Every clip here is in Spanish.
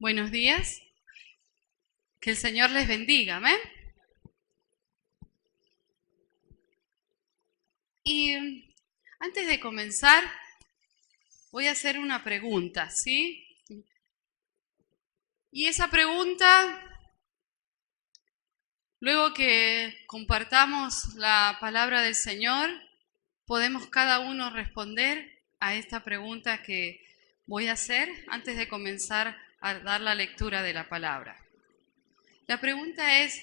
Buenos días. Que el Señor les bendiga, amén. Y antes de comenzar, voy a hacer una pregunta, ¿sí? Y esa pregunta, luego que compartamos la palabra del Señor, podemos cada uno responder a esta pregunta que voy a hacer antes de comenzar a dar la lectura de la palabra. La pregunta es,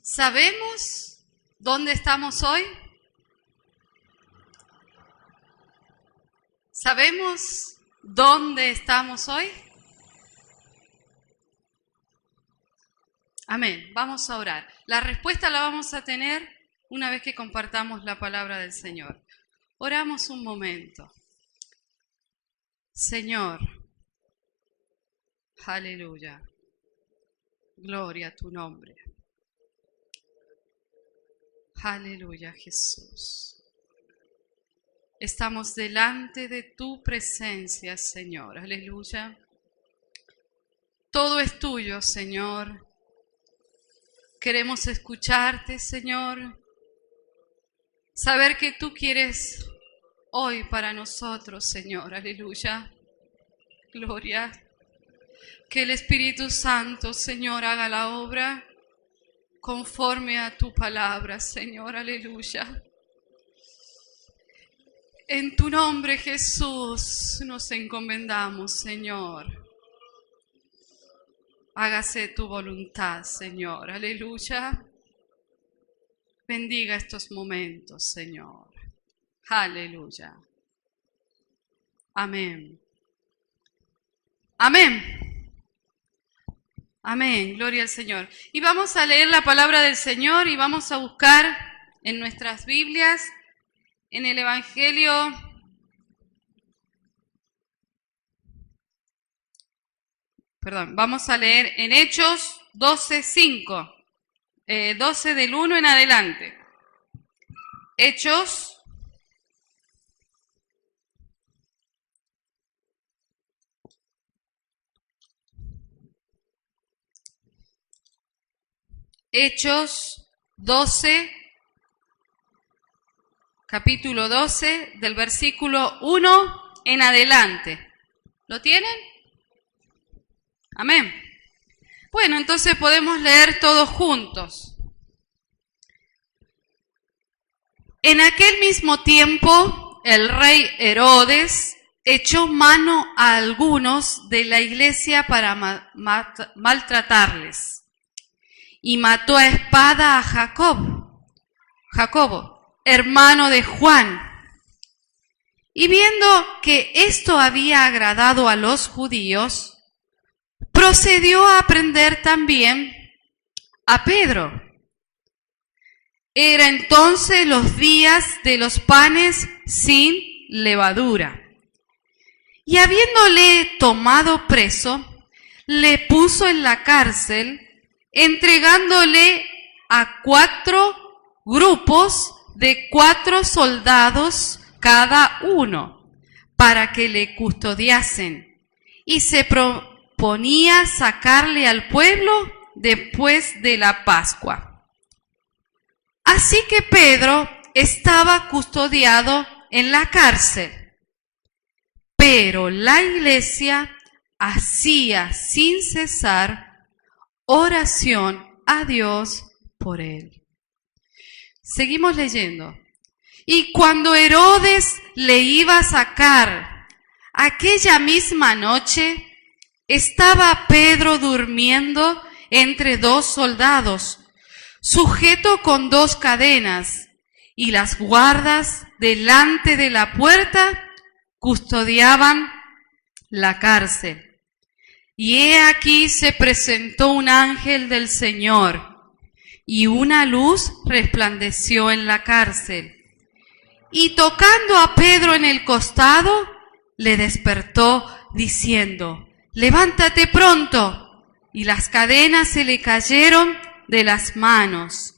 ¿sabemos dónde estamos hoy? ¿Sabemos dónde estamos hoy? Amén. Vamos a orar. La respuesta la vamos a tener una vez que compartamos la palabra del Señor. Oramos un momento. Señor, aleluya, gloria a tu nombre. Aleluya, Jesús. Estamos delante de tu presencia, Señor. Aleluya. Todo es tuyo, Señor. Queremos escucharte, Señor. Saber que tú quieres hoy para nosotros, Señor. Aleluya. Gloria. Que el Espíritu Santo, Señor, haga la obra conforme a tu palabra, Señor. Aleluya. En tu nombre, Jesús, nos encomendamos, Señor. Hágase tu voluntad, Señor. Aleluya. Bendiga estos momentos, Señor. Aleluya. Amén. Amén. Amén. Gloria al Señor. Y vamos a leer la palabra del Señor y vamos a buscar en nuestras Biblias, en el Evangelio vamos a leer en Hechos 12:5, 12 del 1 en adelante. Hechos 12, capítulo 12, del versículo 1 en adelante. ¿Lo tienen? Amén. Bueno, entonces podemos leer todos juntos. En aquel mismo tiempo, el rey Herodes echó mano a algunos de la iglesia para maltratarles y mató a espada a Jacobo, hermano de Juan. Y viendo que esto había agradado a los judíos, procedió a prender también a Pedro. Era entonces los días de los panes sin levadura. Y habiéndole tomado preso, le puso en la cárcel, entregándole a 4 grupos de 4 soldados cada uno, para que le custodiasen. Y se proponía sacarle al pueblo después de la Pascua. Así que Pedro estaba custodiado en la cárcel, pero la iglesia hacía sin cesar oración a Dios por él. Seguimos leyendo. Y cuando Herodes le iba a sacar aquella misma noche, estaba Pedro durmiendo entre 2 soldados, sujeto con 2 cadenas, y las guardas delante de la puerta custodiaban la cárcel. Y he aquí se presentó un ángel del Señor, y una luz resplandeció en la cárcel. Y tocando a Pedro en el costado, le despertó diciendo: levántate pronto. Y las cadenas se le cayeron de las manos.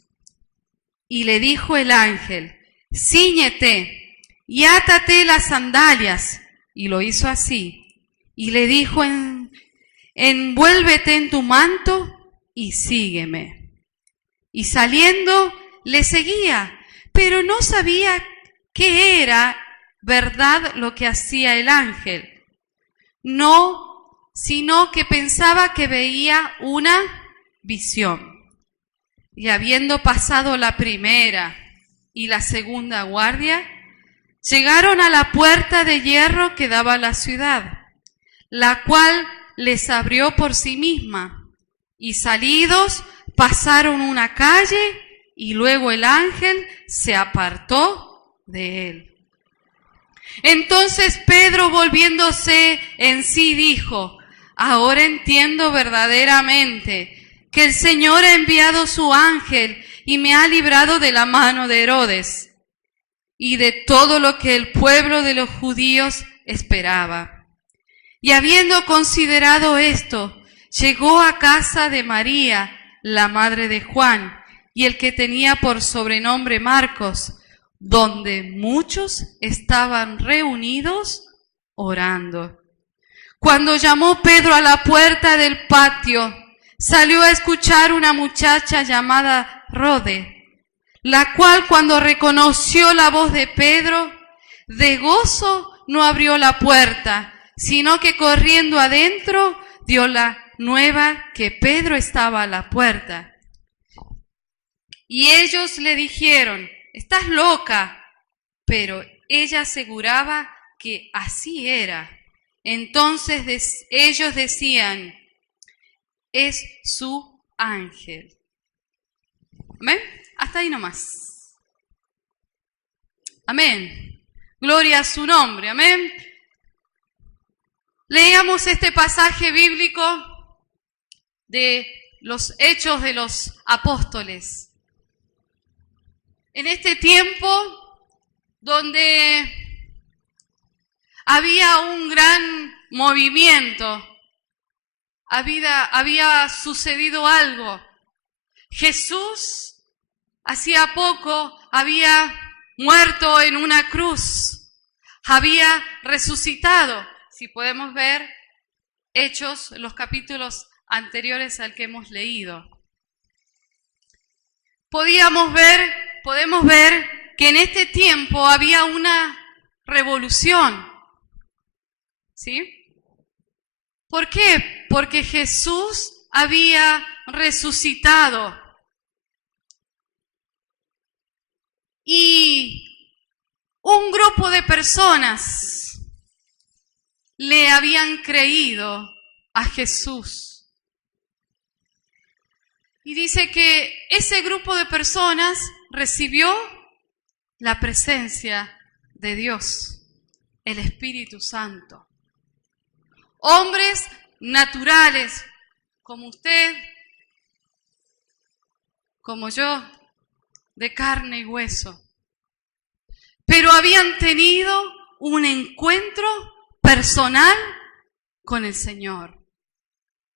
Y le dijo el ángel: cíñete y átate las sandalias. Y lo hizo así. Y le dijo envuélvete en tu manto y sígueme. Y saliendo le seguía, pero no sabía qué era verdad lo que hacía el ángel. No, sino que pensaba que veía una visión. Y habiendo pasado la primera y la segunda guardia, llegaron a la puerta de hierro que daba a la ciudad, la cual les abrió por sí misma, y salidos pasaron una calle, y luego el ángel se apartó de él. Entonces Pedro, volviéndose en sí, dijo: ahora entiendo verdaderamente que el Señor ha enviado su ángel y me ha librado de la mano de Herodes y de todo lo que el pueblo de los judíos esperaba. Y habiendo considerado esto, llegó a casa de María, la madre de Juan, y el que tenía por sobrenombre Marcos, donde muchos estaban reunidos orando. Cuando llamó Pedro a la puerta del patio, salió a escuchar una muchacha llamada Rode, la cual cuando reconoció la voz de Pedro, de gozo no abrió la puerta, sino que corriendo adentro dio la nueva que Pedro estaba a la puerta. Y ellos le dijeron: estás loca. Pero ella aseguraba que así era. Entonces ellos decían: es su ángel. ¿Amén? Hasta ahí nomás. Amén. Gloria a su nombre. Amén. Leamos este pasaje bíblico de los Hechos de los Apóstoles. En este tiempo donde había un gran movimiento, había sucedido algo. Jesús hacía poco había muerto en una cruz, había resucitado. Si podemos ver Hechos, los capítulos anteriores al que hemos leído, podemos ver que en este tiempo había una revolución, ¿sí? ¿Por qué? Porque Jesús había resucitado. Y un grupo de personas le habían creído a Jesús. Y dice que ese grupo de personas recibió la presencia de Dios, el Espíritu Santo. Hombres naturales como usted, como yo, de carne y hueso, pero habían tenido un encuentro personal con el Señor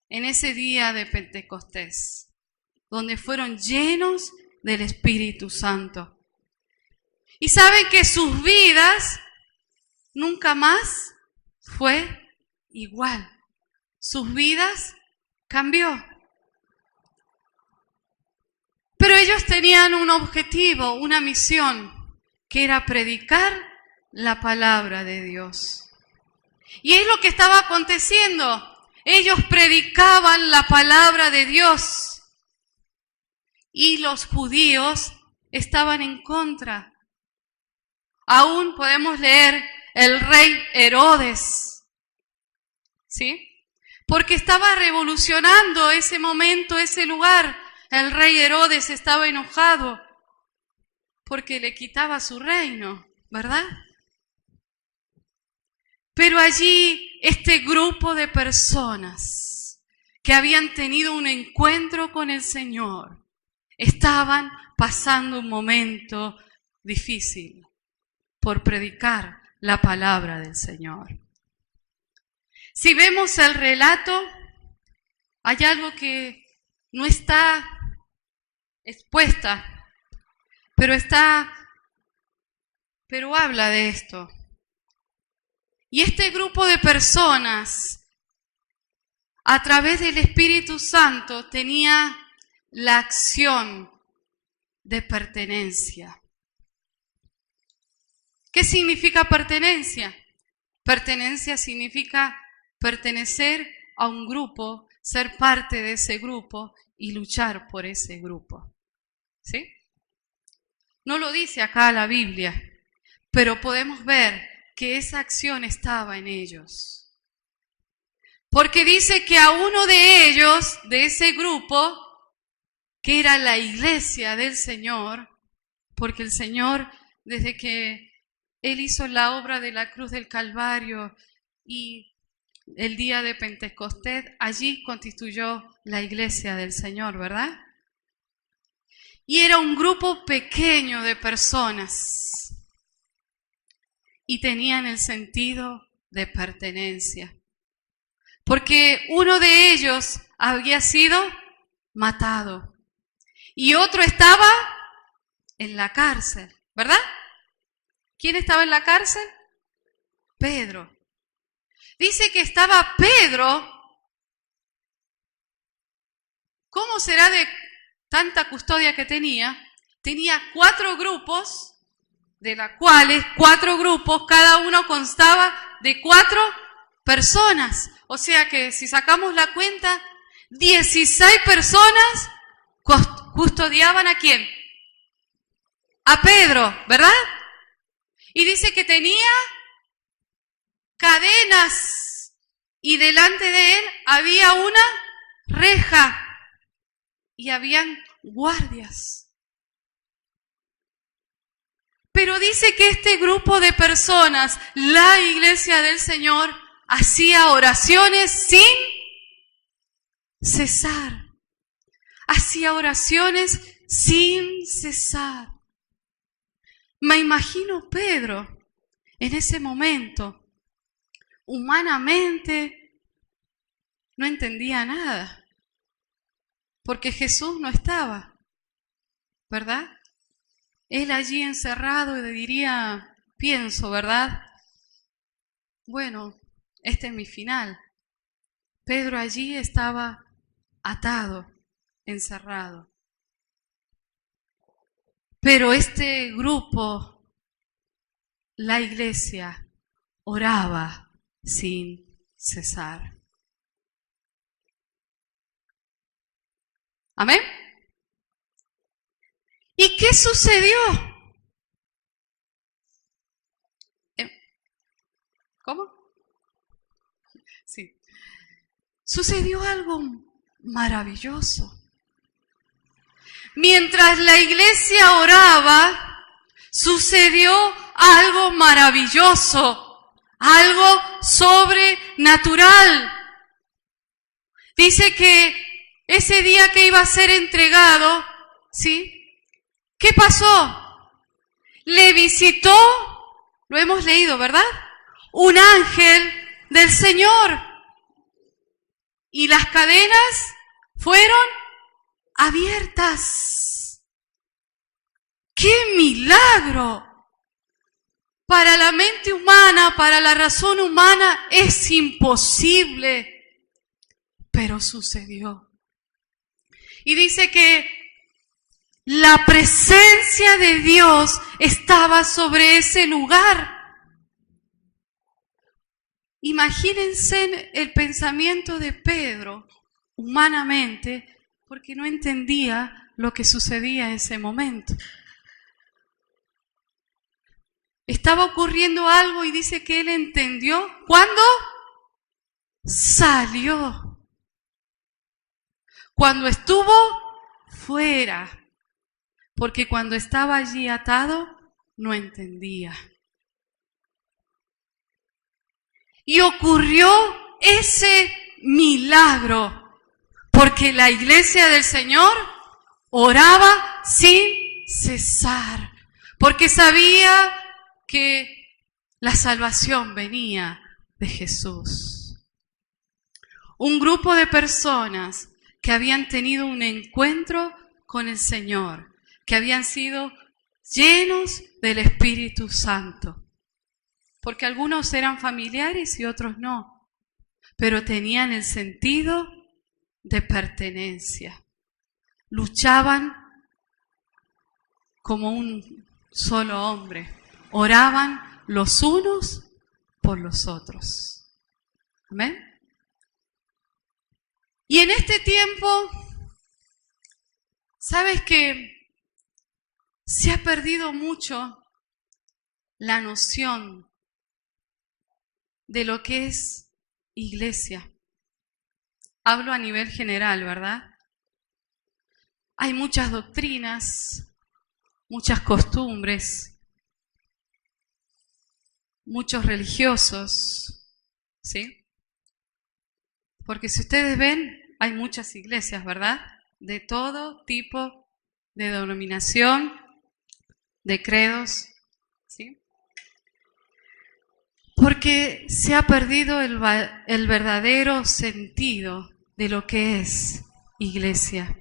en ese día de Pentecostés, donde fueron llenos del Espíritu Santo. Y saben que sus vidas nunca más fue igual. Sus vidas cambió. Pero ellos tenían un objetivo, una misión, que era predicar la palabra de Dios. Y es lo que estaba aconteciendo. Ellos predicaban la palabra de Dios. Y los judíos estaban en contra. Aún podemos leer el rey Herodes, ¿sí? Porque estaba revolucionando ese momento, ese lugar. El rey Herodes estaba enojado porque le quitaba su reino, ¿verdad? Pero allí este grupo de personas que habían tenido un encuentro con el Señor estaban pasando un momento difícil por predicar la palabra del Señor. Si vemos el relato, hay algo que no está expuesta, pero habla de esto. Y este grupo de personas a través del Espíritu Santo tenía la acción de pertenencia. ¿Qué significa pertenencia? Pertenencia significa pertenecer a un grupo, ser parte de ese grupo y luchar por ese grupo. ¿Sí? No lo dice acá la Biblia, pero podemos ver que esa acción estaba en ellos. Porque dice que a uno de ellos, de ese grupo, que era la iglesia del Señor, porque el Señor, desde que Él hizo la obra de la cruz del Calvario y el día de Pentecostés, allí constituyó la iglesia del Señor, ¿verdad? Y era un grupo pequeño de personas y tenían el sentido de pertenencia. Porque uno de ellos había sido matado y otro estaba en la cárcel, ¿verdad? ¿Quién estaba en la cárcel? Pedro. Dice que estaba Pedro. ¿Cómo será de tanta custodia que tenía? Tenía 4 grupos, de los cuales 4 grupos, cada uno constaba de 4 personas. O sea que si sacamos la cuenta, 16 personas custodiaban ¿a quién? A Pedro, ¿verdad? Y dice que tenía cadenas y delante de él había una reja y habían guardias. Pero dice que este grupo de personas, la iglesia del Señor, hacía oraciones sin cesar. Hacía oraciones sin cesar. Me imagino Pedro en ese momento, humanamente, no entendía nada, porque Jesús no estaba, ¿verdad? Él allí encerrado y diría, pienso, ¿verdad? Bueno, este es mi final. Pedro allí estaba atado, encerrado. Pero este grupo, la iglesia, oraba sin cesar. ¿Amén? ¿Y qué sucedió? ¿Cómo? Sí. Sucedió algo maravilloso. Mientras la iglesia oraba, sucedió algo maravilloso, algo sobrenatural. Dice que ese día que iba a ser entregado, ¿sí? ¿Qué pasó? Le visitó, lo hemos leído, ¿verdad? Un ángel del Señor. Y las cadenas fueron abiertas. ¡Qué milagro! Para la mente humana, para la razón humana, es imposible. Pero sucedió. Y dice que la presencia de Dios estaba sobre ese lugar. Imagínense el pensamiento de Pedro, humanamente, porque no entendía lo que sucedía en ese momento. Estaba ocurriendo algo y dice que él entendió cuando salió. Cuando estuvo fuera. Porque cuando estaba allí atado, no entendía. Y ocurrió ese milagro, porque la iglesia del Señor oraba sin cesar, porque sabía que la salvación venía de Jesús. Un grupo de personas que habían tenido un encuentro con el Señor, que habían sido llenos del Espíritu Santo. Porque algunos eran familiares y otros no. pero tenían el sentido de pertenencia. Luchaban como un solo hombre. Oraban los unos por los otros. ¿Amén? Y en este tiempo, ¿sabes que se ha perdido mucho la noción de lo que es iglesia? Hablo a nivel general, ¿verdad? Hay muchas doctrinas, muchas costumbres, muchos religiosos, ¿sí? Porque si ustedes ven, hay muchas iglesias, ¿verdad? De todo tipo de denominación, de credos, ¿sí? Porque se ha perdido el verdadero sentido de lo que es iglesia.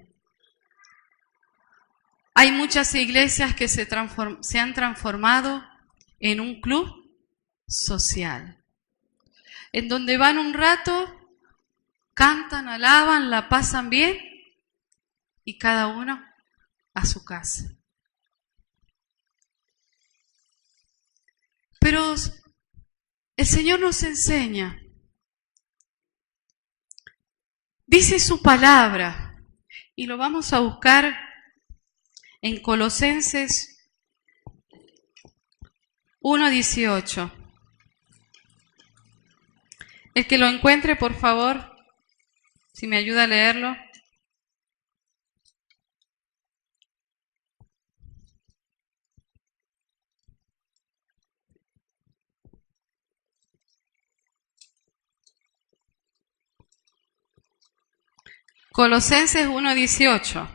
Hay muchas iglesias que se han transformado en un club social, en donde van un rato, cantan, alaban, la pasan bien y cada uno a su casa. Pero el Señor nos enseña, dice su palabra, y lo vamos a buscar en Colosenses 1:18. El que lo encuentre, por favor, si me ayuda a leerlo. Colosenses 1:18.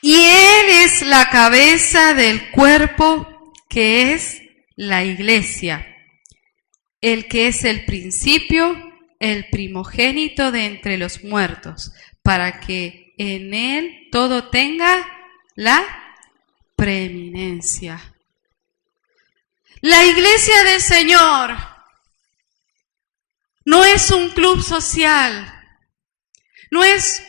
Y Él es la cabeza del cuerpo, que es la iglesia, el que es el principio, el primogénito de entre los muertos, para que en Él todo tenga la preeminencia. La iglesia del Señor no es un club social, no es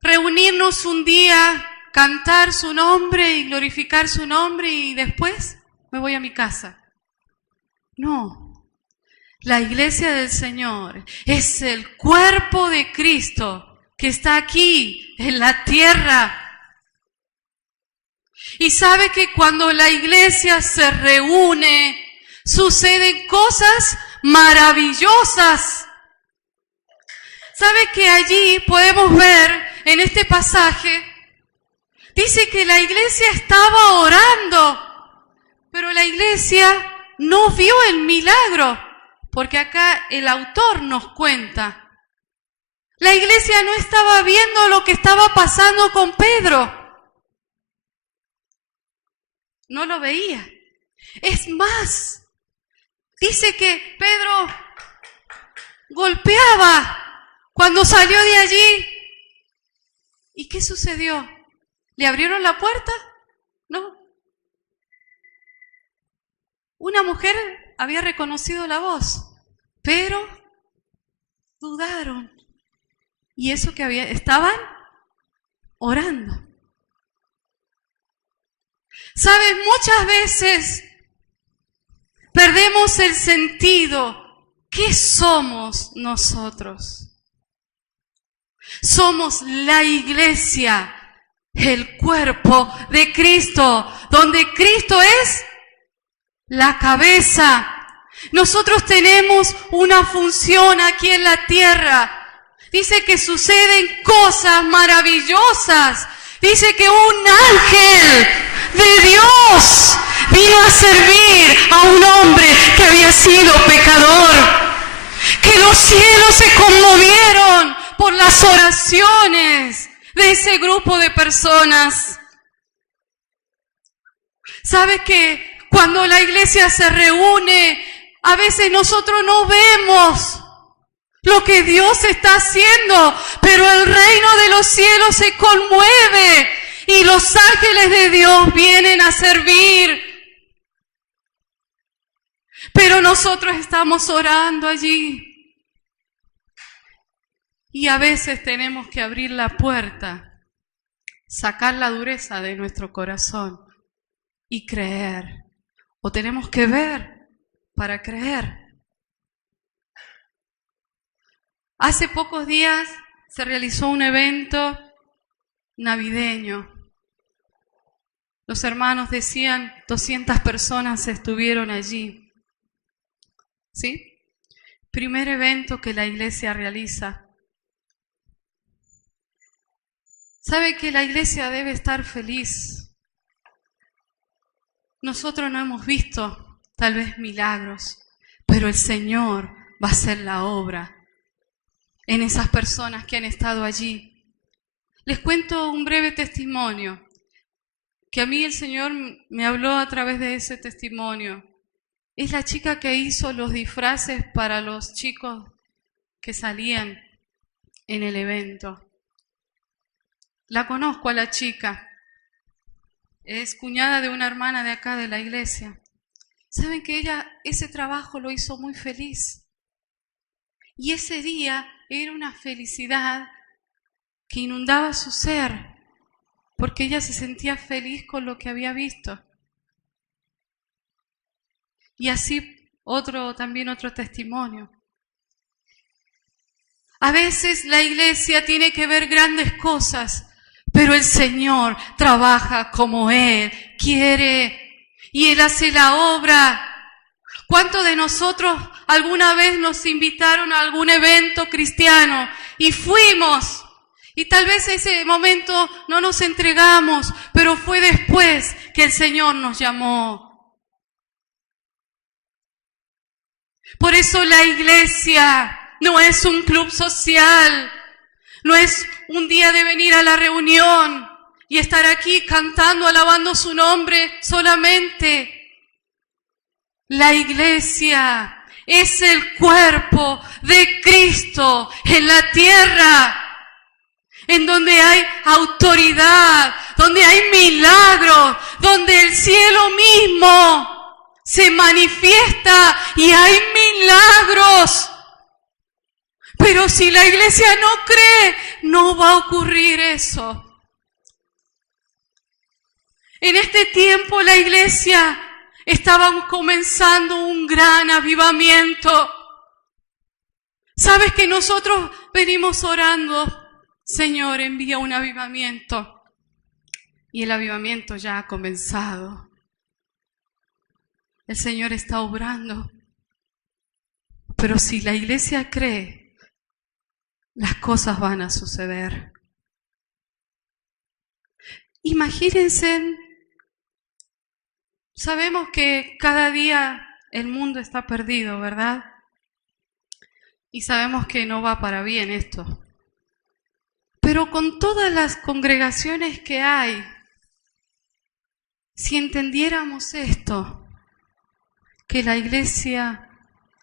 reunirnos un día, cantar su nombre y glorificar su nombre y después me voy a mi casa. No, la iglesia del Señor es el cuerpo de Cristo que está aquí en la tierra. Y sabe que cuando la iglesia se reúne, suceden cosas maravillosas. ¿Sabe que allí podemos ver en este pasaje? Dice que la iglesia estaba orando, pero la iglesia no vio el milagro, porque acá el autor nos cuenta. La iglesia no estaba viendo lo que estaba pasando con Pedro. No lo veía. Es más, dice que Pedro golpeaba cuando salió de allí. ¿Y qué sucedió? ¿Le abrieron la puerta? No. Una mujer había reconocido la voz, pero dudaron. Y eso que estaban orando. ¿Sabes? Muchas veces perdemos el sentido. ¿Qué somos nosotros? Somos la iglesia, el cuerpo de Cristo, donde Cristo es la cabeza. Nosotros tenemos una función aquí en la tierra. Dice que suceden cosas maravillosas. Dice que un ángel de Dios vino a servir a un hombre que había sido pecador. Que los cielos se conmovieron por las oraciones de ese grupo de personas. ¿Sabe que cuando la iglesia se reúne, a veces nosotros no vemos lo que Dios está haciendo, pero el reino de los cielos se conmueve y los ángeles de Dios vienen a servir? Pero nosotros estamos orando allí. Y a veces tenemos que abrir la puerta, sacar la dureza de nuestro corazón y creer. O tenemos que ver para creer. Hace pocos días se realizó un evento navideño. Los hermanos decían 200 personas estuvieron allí. ¿Sí? Primer evento que la iglesia realiza. ¿Sabe que la iglesia debe estar feliz? Nosotros no hemos visto tal vez milagros, pero el Señor va a hacer la obra en esas personas que han estado allí. Les cuento un breve testimonio, que a mí el Señor me habló a través de ese testimonio. Es la chica que hizo los disfraces para los chicos que salían en el evento. La conozco a la chica. Es cuñada de una hermana de acá de la iglesia. ¿Saben que ella ese trabajo lo hizo muy feliz? Y ese día era una felicidad que inundaba su ser, porque ella se sentía feliz con lo que había visto. Y así también otro testimonio. A veces la iglesia tiene que ver grandes cosas, pero el Señor trabaja como Él quiere y Él hace la obra. ¿Cuántos de nosotros alguna vez nos invitaron a algún evento cristiano y fuimos? Y tal vez ese momento no nos entregamos, pero fue después que el Señor nos llamó. Por eso la iglesia no es un club social, no es un día de venir a la reunión y estar aquí cantando, alabando su nombre solamente. La iglesia es el cuerpo de Cristo en la tierra, en donde hay autoridad, donde hay milagros, donde el cielo mismo se manifiesta y hay milagros. Pero si la iglesia no cree, no va a ocurrir eso. En este tiempo la iglesia estaba comenzando un gran avivamiento. ¿Sabes que nosotros venimos orando? Señor, envía un avivamiento. Y el avivamiento ya ha comenzado. El Señor está obrando. Pero si la iglesia cree, las cosas van a suceder. Imagínense, sabemos que cada día el mundo está perdido, ¿verdad? Y sabemos que no va para bien esto. Pero con todas las congregaciones que hay, si entendiéramos esto, que la iglesia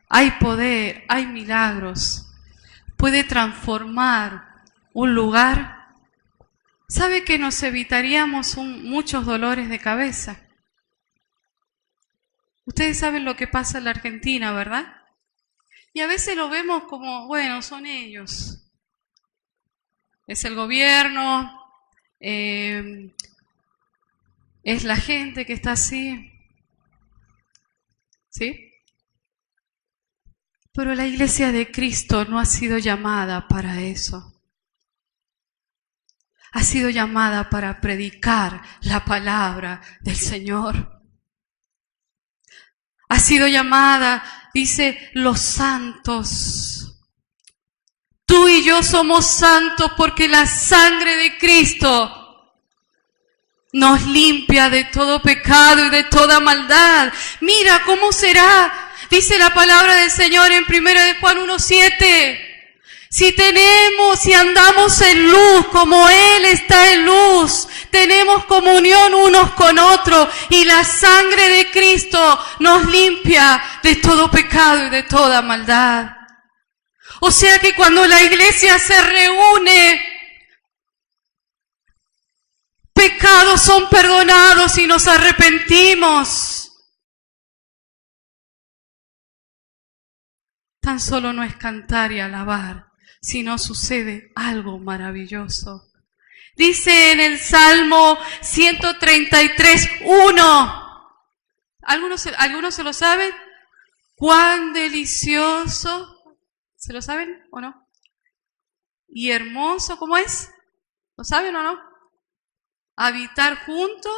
hay poder, hay milagros, puede transformar un lugar, ¿sabe que nos evitaríamos muchos dolores de cabeza? Ustedes saben lo que pasa en la Argentina, ¿verdad? Y a veces lo vemos como, bueno, son ellos. Es el gobierno, es la gente que está así. ¿Sí? Pero la iglesia de Cristo no ha sido llamada para eso. Ha sido llamada para predicar la palabra del Señor. Ha sido llamada, dice, los santos. Tú y yo somos santos porque la sangre de Cristo nos limpia de todo pecado y de toda maldad. Mira cómo será. Dice la palabra del Señor en 1 Juan 1:7. Si andamos en luz como Él está en luz, tenemos comunión unos con otros y la sangre de Cristo nos limpia de todo pecado y de toda maldad. O sea que cuando la iglesia se reúne, pecados son perdonados y nos arrepentimos. tan solo no es cantar y alabar, sino sucede algo maravilloso. Dice en el Salmo 133:1. ¿Algunos se lo saben? Cuán delicioso. ¿Se lo saben o no? Y hermoso, ¿cómo es? ¿Lo saben o no? Habitar junto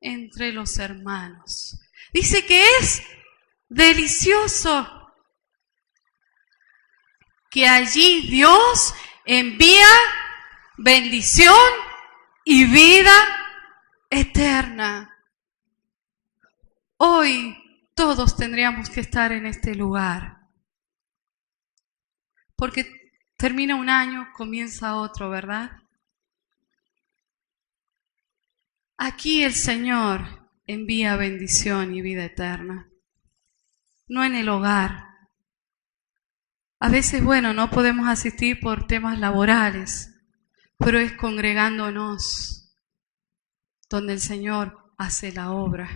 entre los hermanos. Dice que es delicioso. Que allí Dios envía bendición y vida eterna. Hoy todos tendríamos que estar en este lugar. Porque termina un año, comienza otro, ¿verdad? Aquí el Señor envía bendición y vida eterna. No en el hogar. A veces, no podemos asistir por temas laborales, pero es congregándonos donde el Señor hace la obra.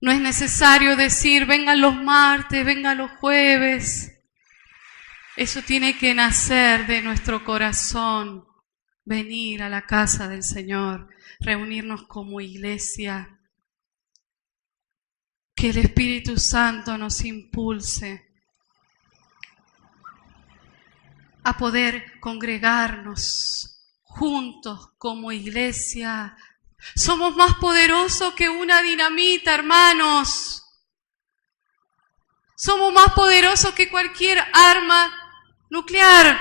No es necesario decir, vengan los martes, vengan los jueves. Eso tiene que nacer de nuestro corazón, venir a la casa del Señor, reunirnos como iglesia. Que el Espíritu Santo nos impulse a poder congregarnos juntos como iglesia. Somos más poderosos que una dinamita, hermanos. Somos más poderosos que cualquier arma nuclear.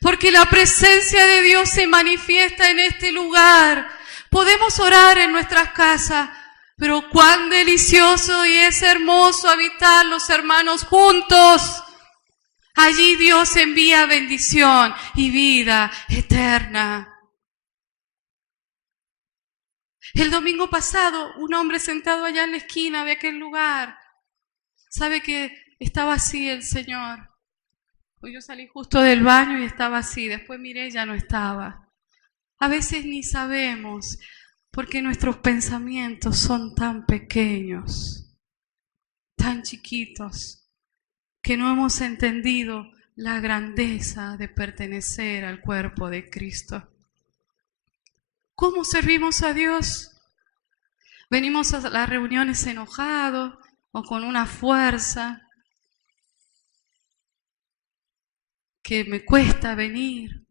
Porque la presencia de Dios se manifiesta en este lugar. Podemos orar en nuestras casas, pero cuán delicioso y es hermoso habitar los hermanos juntos. Allí Dios envía bendición y vida eterna. El domingo pasado, un hombre sentado allá en la esquina de aquel lugar, sabe que estaba así el Señor. Pues yo salí justo del baño y estaba así, después miré y ya no estaba. A veces ni sabemos, porque nuestros pensamientos son tan pequeños, tan chiquitos, que no hemos entendido la grandeza de pertenecer al cuerpo de Cristo. ¿Cómo servimos a Dios? Venimos a las reuniones enojados o con una fuerza que me cuesta venir.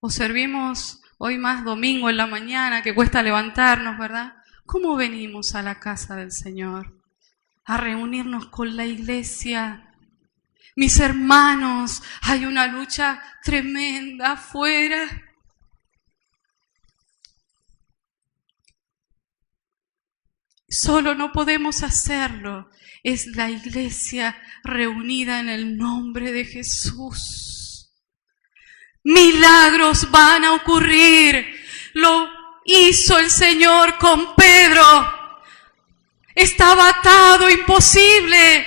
O servimos hoy más domingo en la mañana que cuesta levantarnos, ¿verdad? ¿Cómo venimos a la casa del Señor? A reunirnos con la iglesia. Mis hermanos, hay una lucha tremenda afuera. Solo no podemos hacerlo. Es la iglesia reunida en el nombre de Jesús. Milagros van a ocurrir. Lo hizo el Señor con Pedro. Estaba atado, imposible.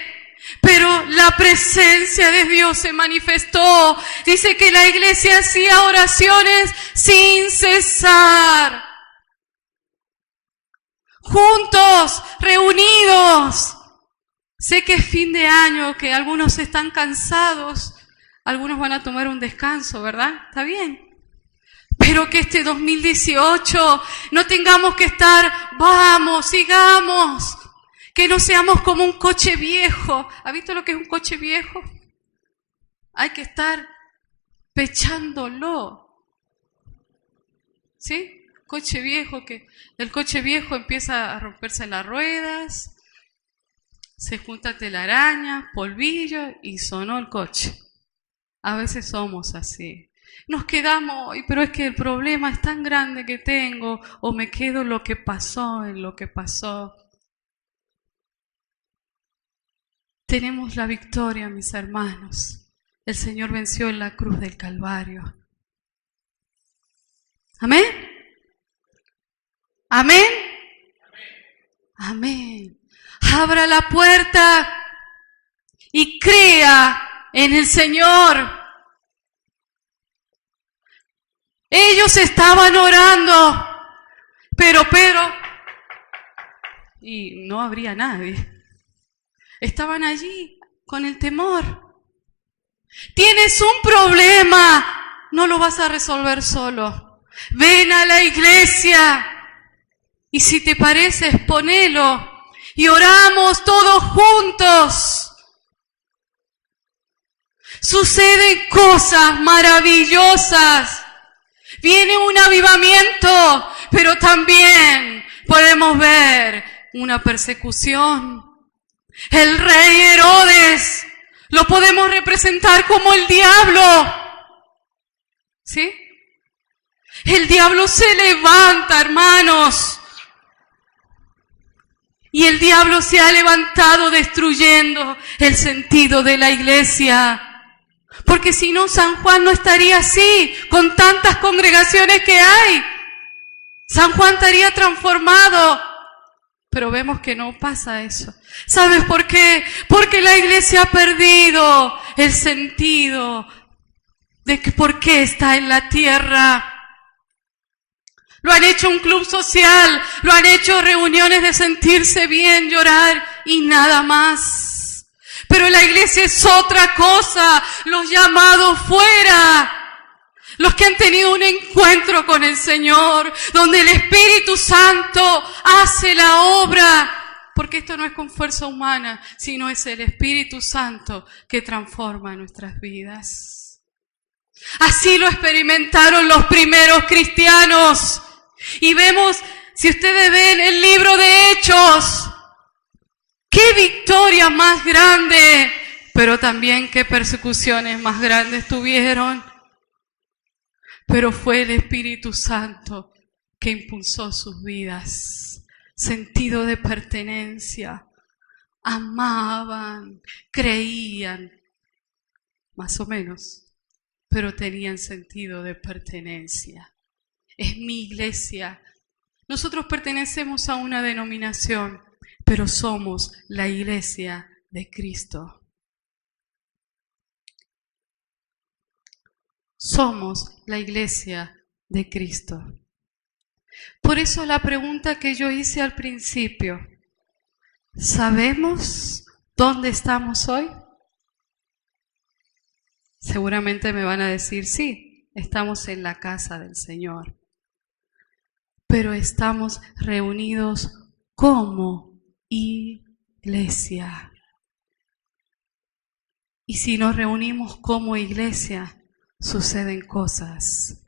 Pero la presencia de Dios se manifestó. Dice que la iglesia hacía oraciones sin cesar. Juntos, reunidos. Sé que es fin de año, que algunos están cansados, algunos van a tomar un descanso, ¿verdad? Está bien. Pero que este 2018 no tengamos que estar, vamos, sigamos. Que no seamos como un coche viejo. ¿Ha visto lo que es un coche viejo? Hay que estar pechándolo. ¿Sí? Coche viejo, que el coche viejo empieza a romperse las ruedas, se junta telaraña, polvillo y sonó el coche. A veces somos así. Nos quedamos, pero es que el problema es tan grande que tengo, o me quedo en lo que pasó. Tenemos la victoria, mis hermanos. El Señor venció en la cruz del Calvario. ¿Amén? ¿Amén? Amén. Abra la puerta y crea en el Señor. Ellos estaban orando, pero y no habría nadie. Estaban allí con el temor. Tienes un problema, no lo vas a resolver solo. Ven a la iglesia y si te parece, exponelo y oramos todos juntos. Suceden cosas maravillosas. Viene un avivamiento, pero también podemos ver una persecución. El rey Herodes lo podemos representar como el diablo. ¿Sí? El diablo se levanta, hermanos. Y el diablo se ha levantado destruyendo el sentido de la iglesia. Porque si no, San Juan no estaría así, con tantas congregaciones que hay. San Juan estaría transformado. Pero vemos que no pasa eso. ¿Sabes por qué? Porque la iglesia ha perdido el sentido de que por qué está en la tierra. Lo han hecho un club social, lo han hecho reuniones de sentirse bien, llorar y nada más. Pero la iglesia es otra cosa, los llamados fuera, los que han tenido un encuentro con el Señor, donde el Espíritu Santo hace la obra, porque esto no es con fuerza humana, sino es el Espíritu Santo que transforma nuestras vidas. Así lo experimentaron los primeros cristianos. Y vemos, si ustedes ven el libro de Hechos, qué victoria más grande, pero también qué persecuciones más grandes tuvieron. Pero fue el Espíritu Santo que impulsó sus vidas. Sentido de pertenencia. Amaban, creían, más o menos, pero tenían sentido de pertenencia. Es mi iglesia. Nosotros pertenecemos a una denominación, pero somos la iglesia de Cristo. Somos la iglesia de Cristo. Por eso la pregunta que yo hice al principio, ¿sabemos dónde estamos hoy? Seguramente me van a decir, sí, estamos en la casa del Señor. Pero estamos reunidos como iglesia. Y si nos reunimos como iglesia, suceden cosas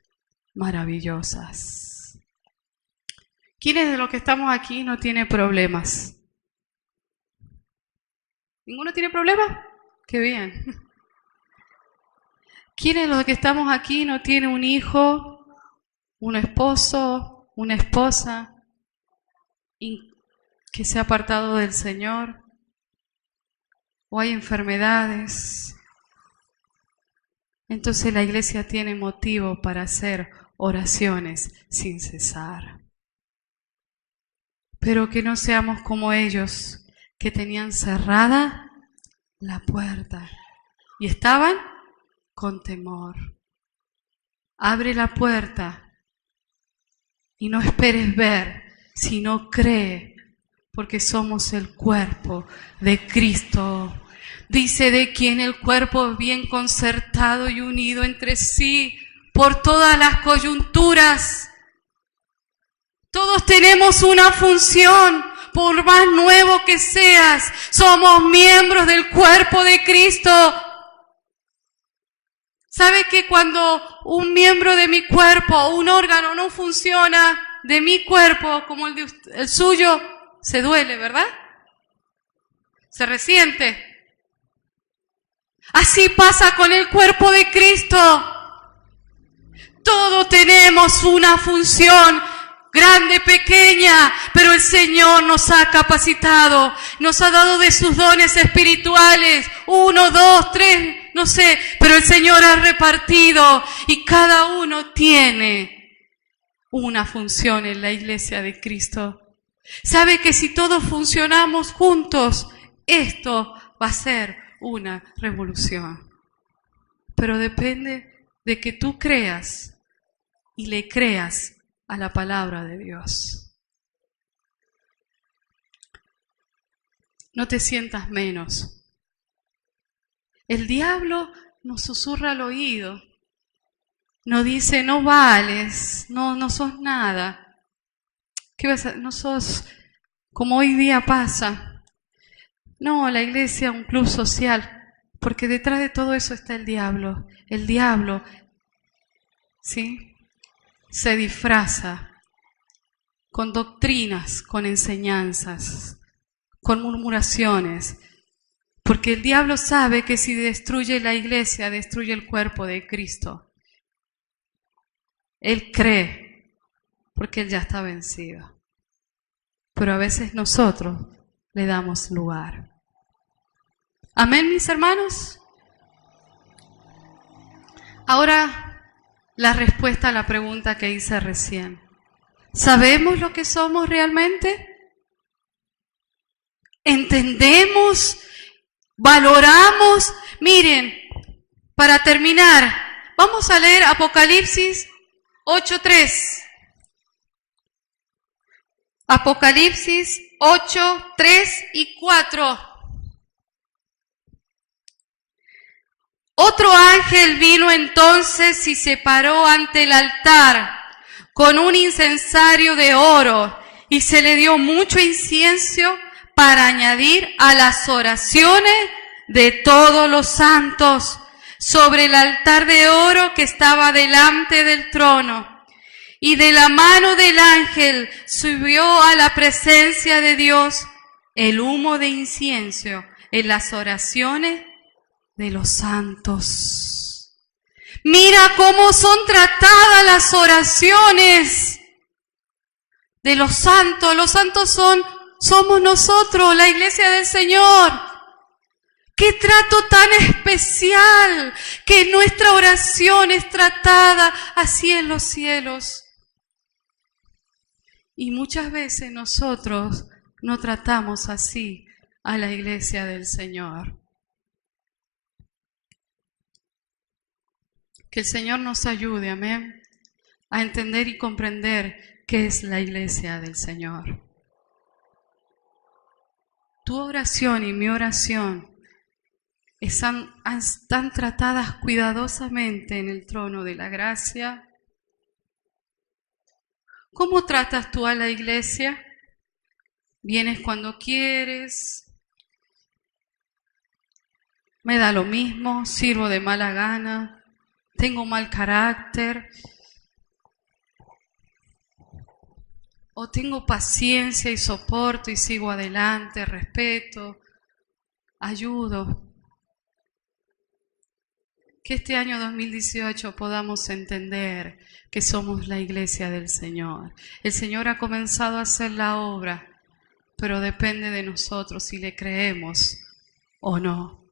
maravillosas. ¿Quiénes de los que estamos aquí no tiene problemas? ¿Ninguno tiene problemas? ¡Qué bien! ¿Quiénes de los que estamos aquí no tiene un hijo, un esposo, una esposa que se ha apartado del Señor? ¿O hay enfermedades? Entonces la iglesia tiene motivo para hacer oraciones sin cesar. Pero que no seamos como ellos, que tenían cerrada la puerta y estaban con temor. Abre la puerta y no esperes ver, sino cree, porque somos el cuerpo de Cristo. Dice, de quien el cuerpo es bien concertado y unido entre sí por todas las coyunturas. Todos tenemos una función, por más nuevo que seas, somos miembros del cuerpo de Cristo. ¿Sabe que cuando un miembro de mi cuerpo, un órgano no funciona de mi cuerpo como el suyo, se duele, ¿verdad? Se resiente. Así pasa con el cuerpo de Cristo. Todos tenemos una función, grande, pequeña, pero el Señor nos ha capacitado, nos ha dado de sus dones espirituales, 1, 2, 3, no sé, pero el Señor ha repartido y cada uno tiene una función en la iglesia de Cristo. ¿Sabe que si todos funcionamos juntos, esto va a ser una revolución? Pero depende de que tú creas y le creas a la palabra de Dios. no te sientas menos. El diablo nos susurra al oído, nos dice, no vales, no sos nada. ¿Qué vas a? No sos como hoy día pasa. No, la iglesia, un club social, porque detrás de todo eso está el diablo. El diablo, ¿sí?, se disfraza con doctrinas, con enseñanzas, con murmuraciones, porque el diablo sabe que si destruye la iglesia, destruye el cuerpo de Cristo. Él cree, porque él ya está vencido. Pero a veces nosotros le damos lugar. Amén, mis hermanos. Ahora, la respuesta a la pregunta que hice recién. ¿Sabemos lo que somos realmente? ¿Entendemos? ¿Valoramos? Miren, para terminar, vamos a leer Apocalipsis 8:3. Apocalipsis 8:3 y 4. Otro ángel vino entonces y se paró ante el altar con un incensario de oro y se le dio mucho incienso para añadir a las oraciones de todos los santos sobre el altar de oro que estaba delante del trono. Y de la mano del ángel subió a la presencia de Dios el humo de incienso en las oraciones de los santos. Mira cómo son tratadas las oraciones de los santos. Los santos somos nosotros, la iglesia del Señor. ¡Qué trato tan especial! Que nuestra oración es tratada así en los cielos. Y muchas veces nosotros no tratamos así a la iglesia del Señor. Que el Señor nos ayude, amén, a entender y comprender qué es la iglesia del Señor. Tu oración y mi oración están tratadas cuidadosamente en el trono de la gracia. ¿Cómo tratas tú a la iglesia? ¿Vienes cuando quieres? ¿Me da lo mismo? ¿Sirvo de mala gana? ¿Tengo mal carácter? ¿O tengo paciencia y soporto y sigo adelante, respeto, ayudo? Que este año 2018 podamos entender que somos la iglesia del Señor. El Señor ha comenzado a hacer la obra, pero depende de nosotros si le creemos o no.